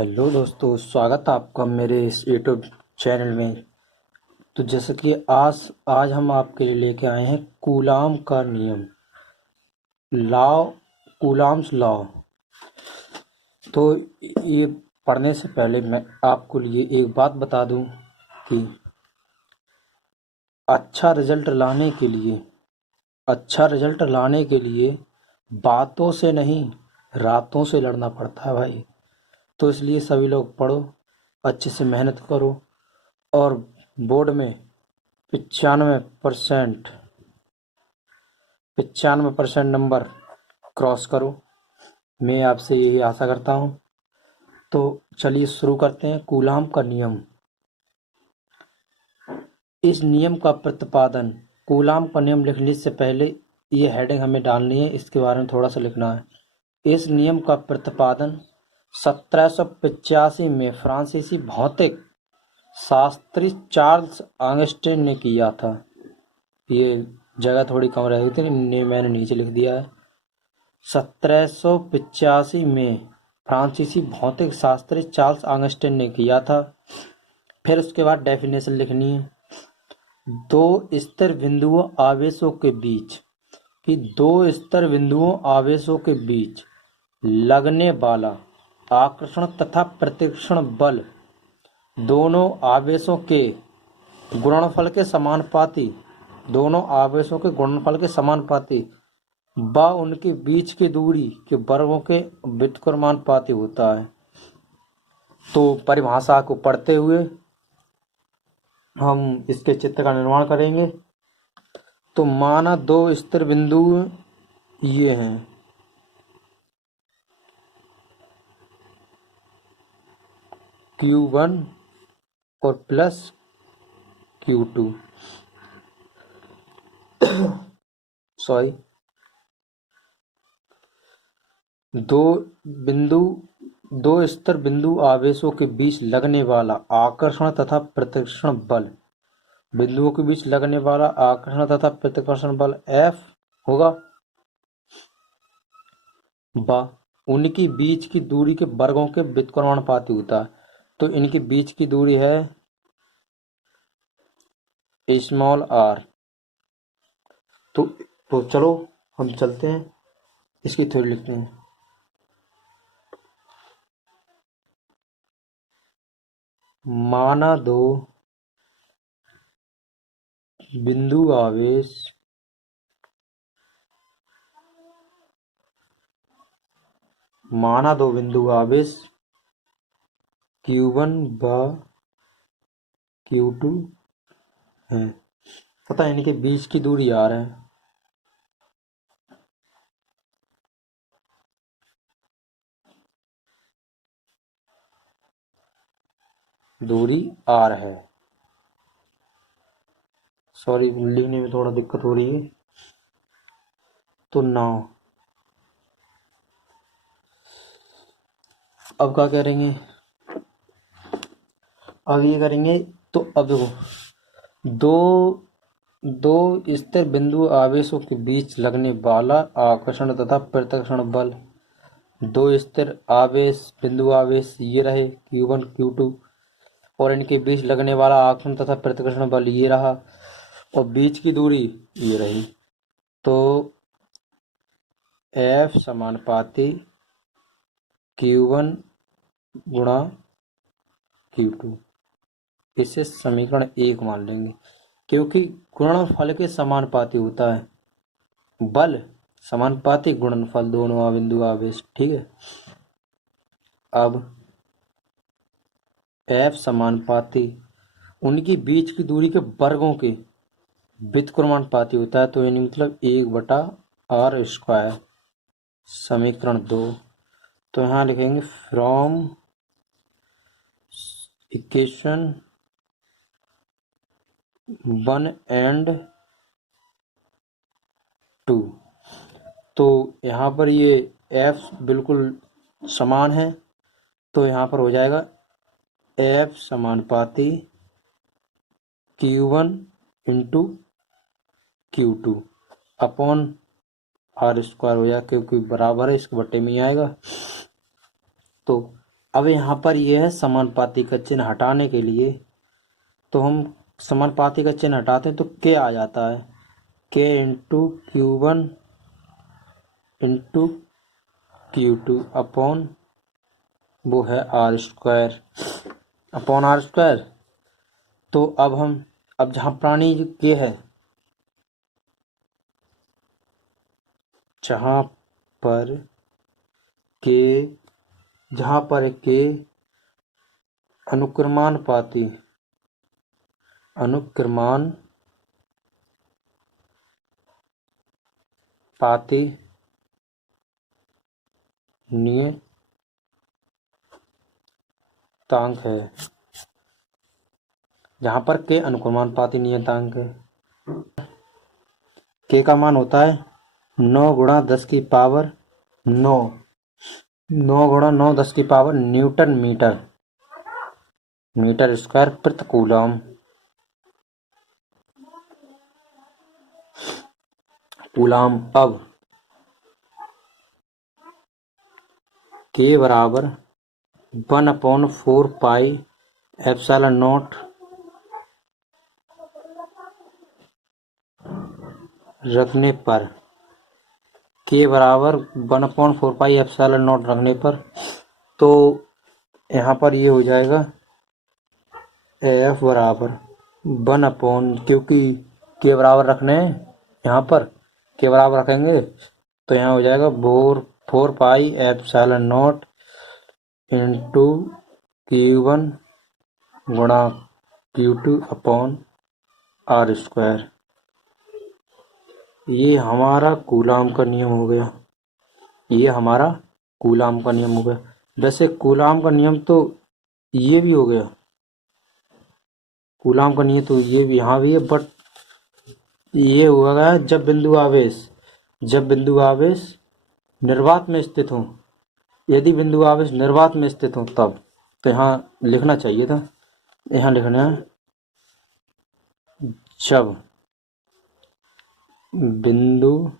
Hello दोस्तों, स्वागत है आपका मेरे इस यूट्यूब चैनल में। तो जैसे कि आज आज हम आपके लिए लेके आए हैं कूलाम का नियम, लॉ, कूलाम्स लॉ। तो ये पढ़ने से पहले मैं आपको लिए एक बात बता दूं कि अच्छा रिजल्ट लाने के लिए अच्छा रिजल्ट लाने के लिए बातों से नहीं, रातों से लड़ना पड़ता है भाई। तो इसलिए सभी लोग पढ़ो, अच्छे से मेहनत करो और बोर्ड में 95% 95% नंबर क्रॉस करो। मैं आपसे यही आशा करता हूँ। तो चलिए शुरू करते हैं। कूलाम का नियम। इस नियम का प्रतिपादन, कूलाम का नियम लिखने से पहले ये हेडिंग हमें डालनी है, इसके बारे में थोड़ा सा लिखना है। इस नियम का प्रतिपादन 1785 में फ्रांसीसी भौतिक शास्त्री चार्ल्स आंगस्टीन ने किया था। ये जगह थोड़ी कम रह गई थी, मैंने नीचे लिख दिया है। 1785 में फ्रांसीसी भौतिक शास्त्री चार्ल्स आंगस्टीन ने किया था। फिर उसके बाद डेफिनेशन लिखनी है। दो स्थिर बिंदुओं आवेशों के बीच दो स्थिर बिंदुओं आवेशों के बीच लगने वाला आकर्षण तथा प्रतिकर्षण बल दोनों आवेशों के गुणनफल के समानुपाती व उनके बीच की दूरी के वर्गों के व्युत्क्रमानुपाती होता है। तो परिभाषा को पढ़ते हुए हम इसके चित्र का निर्माण करेंगे। तो माना दो स्थिर बिंदु ये हैं, Q1 और प्लस Q2। सॉरी, दो स्थिर बिंदु आवेशों के बीच लगने वाला आकर्षण तथा प्रतिकर्षण बल, बिंदुओं के बीच लगने वाला आकर्षण तथा प्रतिकर्षण बल F होगा व उनकी बीच की दूरी के वर्गों के व्युत्क्रमानुपाती होता है। तो इनके बीच की दूरी है स्मॉल r। तो चलो हम चलते हैं, इसकी थ्योरी लिखते हैं। माना दो बिंदु आवेश Q1 व Q2 है तथा इनके बीच की दूरी r है। दूरी r है। सॉरी, लिखने में थोड़ा दिक्कत हो रही है। तो नाउ अब क्या करेंगे, अब ये करेंगे। तो अब देखो, दो स्थिर बिंदु आवेशों के बीच लगने वाला आकर्षण तथा प्रतिकर्षण बल, दो स्थिर बिंदु आवेश ये रहे Q1 Q2 और इनके बीच लगने वाला आकर्षण तथा प्रतिकर्षण बल ये रहा और बीच की दूरी ये रही। तो F समानुपाती Q1 गुणा Q2, इसे समीकरण 1 मान लेंगे क्योंकि गुणनफल के समानुपाती होता है बल, समानुपाती गुणनफल दोनों अबिंदु आवेश। ठीक है। अब F समानुपाती उनकी बीच की दूरी के वर्गों के व्युत्क्रमानुपाती होता है। तो यानी मतलब 1/r²। समीकरण 2। तो यहाँ लिखेंगे फ्रॉम इक्वेशन 1 एंड 2। तो यहाँ पर ये F बिल्कुल समान है, तो यहाँ पर हो जाएगा F समानुपाती Q1 into Q2 upon r² हो जाएगा, क्योंकि बराबर है, इसके बटे में ही आएगा। तो अब यहाँ पर यह है समानुपाती का चिन्ह हटाने के लिए, तो हम समानुपाती का चिन्ह हटाते हैं तो के आ जाता है, के into Q1 into Q2 upon वो है r square upon r square. तो अब जहाँ प्राणी के है, जहाँ पर के जहाँ पर के अनुक्रमानुपाती नियतांक है, जहाँ पर के अनुक्रमानुपाती नियतांक है, के का मान होता है 9 गुणा 10 की पावर 9, 9 गुणा 9 10 की पावर न्यूटन मीटर स्क्वायर प्रति कूलम। अब के बराबर 1/4 पाई एप्सिलॉन नॉट रखने पर, के बराबर 1/4 पाई एप्सिलॉन नॉट रखने पर, तो यहाँ पर ये हो जाएगा एफ बराबर 1 क्योंकि के बराबर रखने हैं, यहाँ पर के बराबर रखेंगे तो यहाँ हो जाएगा 4 pi epsilon not into Q1 गुणा Q2 अपॉन आर स्क्वायर। ये हमारा कूलाम का नियम हो गया, वैसे कूलाम का नियम तो ये भी हो गया, कूलाम का नियम तो ये भी यहाँ भी है, बट ये हुआ गया जब बिंदु आवेश निर्वात में स्थित हो, यदि बिंदु आवेश निर्वात में स्थित हो तब, तो यहाँ लिखना चाहिए था, यहाँ लिखना है जब बिंदु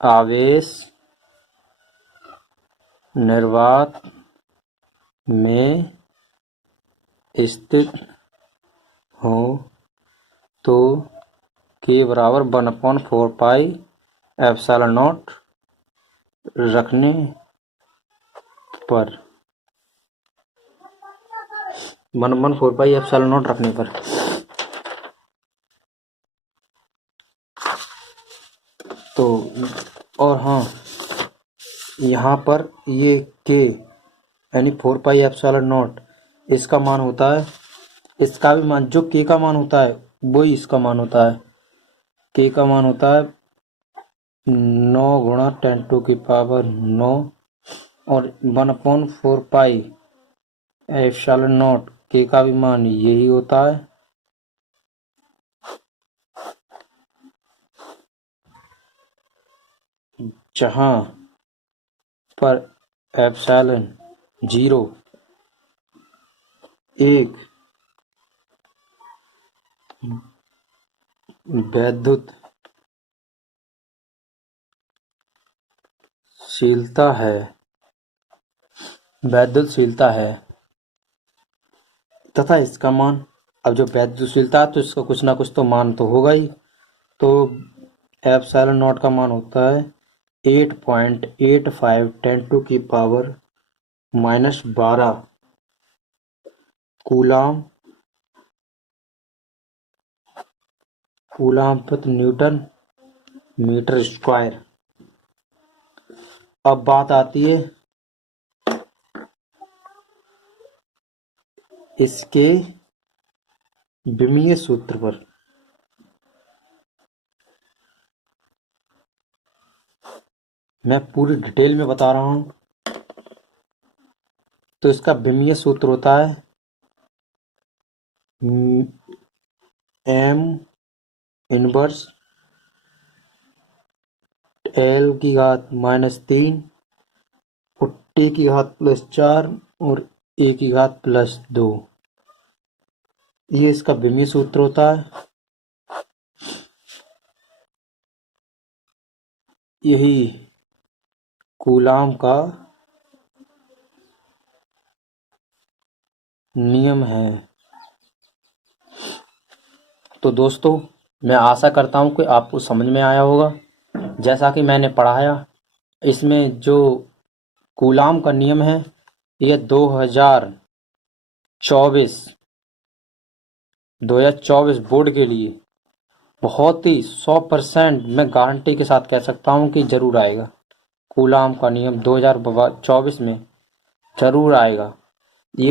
आवेश निर्वात में स्थित हो तो के बराबर 1/4 पाई एप्सिलॉन नॉट रखने पर, 1/4 पाई एप्सिलॉन नॉट रखने पर। तो और हाँ, यहाँ पर ये के यानी 4 पाई एप्सिलॉन नॉट इसका मान होता है, इसका भी मान जो के का मान होता है वही इसका मान होता है, के का मान होता है 9 गुणा 10⁻⁹ और 1/4 पाई एप्सिलॉन नॉट के का भी मान यही होता है। जहाँ पर एप्सिलॉन 0 एक वैद्युत शीलता है तथा इसका मान, अब जो वैद्युतशीलता है तो इसका कुछ ना कुछ तो मान तो होगा ही, तो एप्सिलॉन नॉट का मान होता है 8.85 10⁻⁻12 कूलाम प्रति न्यूटन मीटर स्क्वायर। अब बात आती है इसके विमीय सूत्र पर। मैं पूरी डिटेल में बता रहा हूं, तो इसका विमीय सूत्र होता है m इनवर्स L की घात -3 और T की घात +4 और A की घात +2, ये इसका विमीय सूत्र होता है। यही कूलाम का नियम है। तो दोस्तों, मैं आशा करता हूँ कि आपको समझ में आया होगा। जैसा कि मैंने पढ़ाया, इसमें जो कूलाम का नियम है, यह 2024 बोर्ड के लिए बहुत ही 100% मैं गारंटी के साथ कह सकता हूँ कि जरूर आएगा। कूलाम का नियम 2024 में जरूर आएगा।